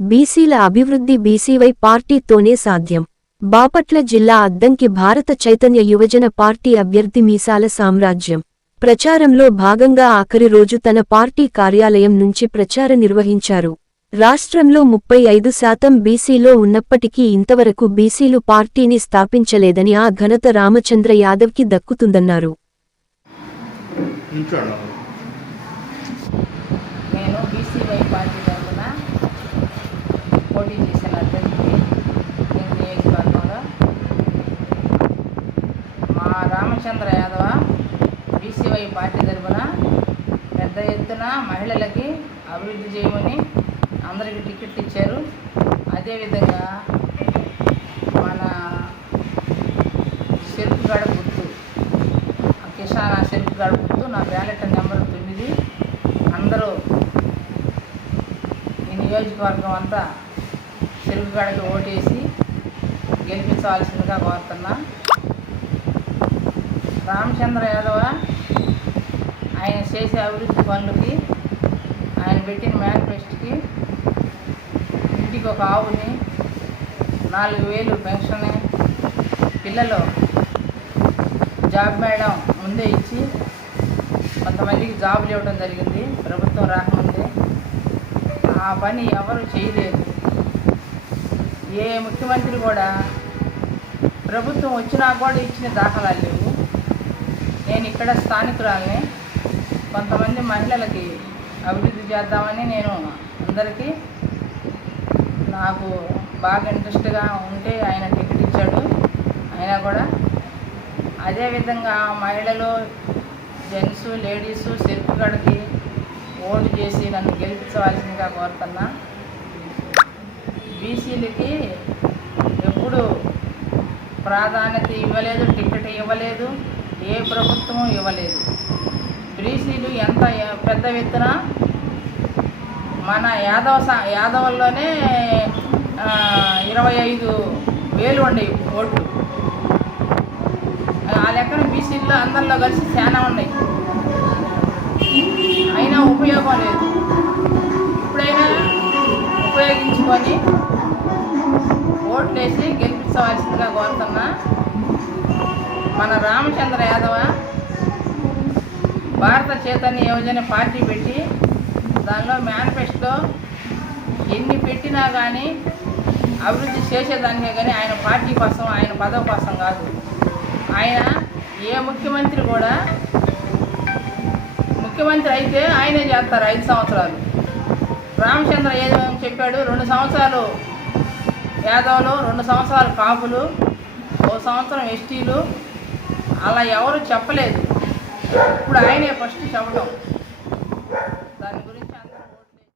బీసీల అభివృద్ధి బీసీవై పార్టీతోనే సాధ్యం. బాపట్ల జిల్లా అద్దంకి భారత చైతన్య యువజన పార్టీ అభ్యర్థి మీసాల సామ్రాజ్యం. ప్రచారంలో భాగంగా ఆఖరి రోజు తన పార్టీ కార్యాలయం నుంచి ప్రచార నిర్వహించారు. రాష్ట్రంలో ముప్పై ఐదు శాతం బీసీలో ఉన్నప్పటికీ ఇంతవరకు బీసీలు పార్టీని స్థాపించలేదని ఆ ఘనత రామచంద్ర యాదవ్కి దక్కుతుందన్నారు. నేను బీసీవై పార్టీ తరఫున పోటీ చేసిన అభ్యర్థి నేను నియోజకవర్గంలో మా రామచంద్ర యాదవ బీసీవై పార్టీ తరఫున పెద్ద ఎత్తున మహిళలకి అభివృద్ధి చేయమని అందరికీ టికెట్ ఇచ్చారు. అదేవిధంగా మన చెరుకు గడ గుర్తు కిషాన్ కిసాన్ ఆ చెరుకు గడ గుర్తు నా బ్యాలెట్ నెంబర్ తొమ్మిది. అందరూ ఈ నియోజకవర్గం అంతా చెరుకు గడకి ఓటేసి గెలిపించవలసిందిగా కోరుతున్నా. రామచంద్ర యాదవ ఆయన చేసే అభివృద్ధి పనులకి ఆయన పెట్టిన మేనిఫెస్ట్కి ఇంటికి ఒక ఆవుని నాలుగు వేలు పెన్షన్ పిల్లలు జాబ్ మేడం ముందే ఇచ్చి కొంతమందికి జాబులు ఇవ్వడం జరిగింది. ప్రభుత్వం రాకముందే. ఆ పని ఎవరు చేయలేదు. ఏ ముఖ్యమంత్రి కూడా ప్రభుత్వం వచ్చినా కూడా ఇచ్చిన దాఖలాలు లేవు. నేను ఇక్కడ స్థానికురాలని. కొంతమంది మహిళలకి అభివృద్ధి చేద్దామని నేను అందరికీ నాకు బాగా ఇంట్రెస్ట్గా ఉంటే ఆయన టికెట్ ఇచ్చాడు. అయినా కూడా అదేవిధంగా మహిళలు జెంట్స్ లేడీస్ సెల్ఫ్ గడికి ఓటు చేసి నన్ను గెలిపించవలసిందిగా కోరుతున్నా. బీసీలకి ఎప్పుడు ప్రాధాన్యత ఇవ్వలేదు టికెట్ ఇవ్వలేదు. ఏ ప్రభుత్వం ఇవ్వలేదు. బీసీలు ఎంత పెద్ద ఎత్తున మన యాదవ స- యాదవుల్లోనే ఇరవై ఐదు వేలు ఉండేవి ఓట్లు. ఆ లెక్కన బీసీల్లో అందరిలో కలిసి చాలా ఉన్నాయి. అయినా ఉపయోగం లేదు. ఇప్పుడైనా ఉపయోగించుకొని ఓట్లేసి గెలిపించవలసిందిగా కోరుతున్నా. మన రామచంద్ర యాదవ భారత చైతన్య యోజన పార్టీ పెట్టి దానిలో మేనిఫెస్టో ఎన్ని పెట్టినా కానీ అభివృద్ధి చేసేదానికే కానీ ఆయన పార్టీ కోసం ఆయన పదవి కోసం కాదు. ఆయన ఏ ముఖ్యమంత్రి కూడా ముఖ్యమంత్రి అయితే ఆయనే చేస్తారు ఐదు సంవత్సరాలు. రామచంద్ర యాదవ్ చెప్పాడు? రెండు సంవత్సరాలు యాదవ్లు రెండు సంవత్సరాలు కాపులు ఓ సంవత్సరం ఎస్టీలు అలా ఎవరు చెప్పలేదు. ఇప్పుడు ఆయనే ఫస్ట్ చెప్పడం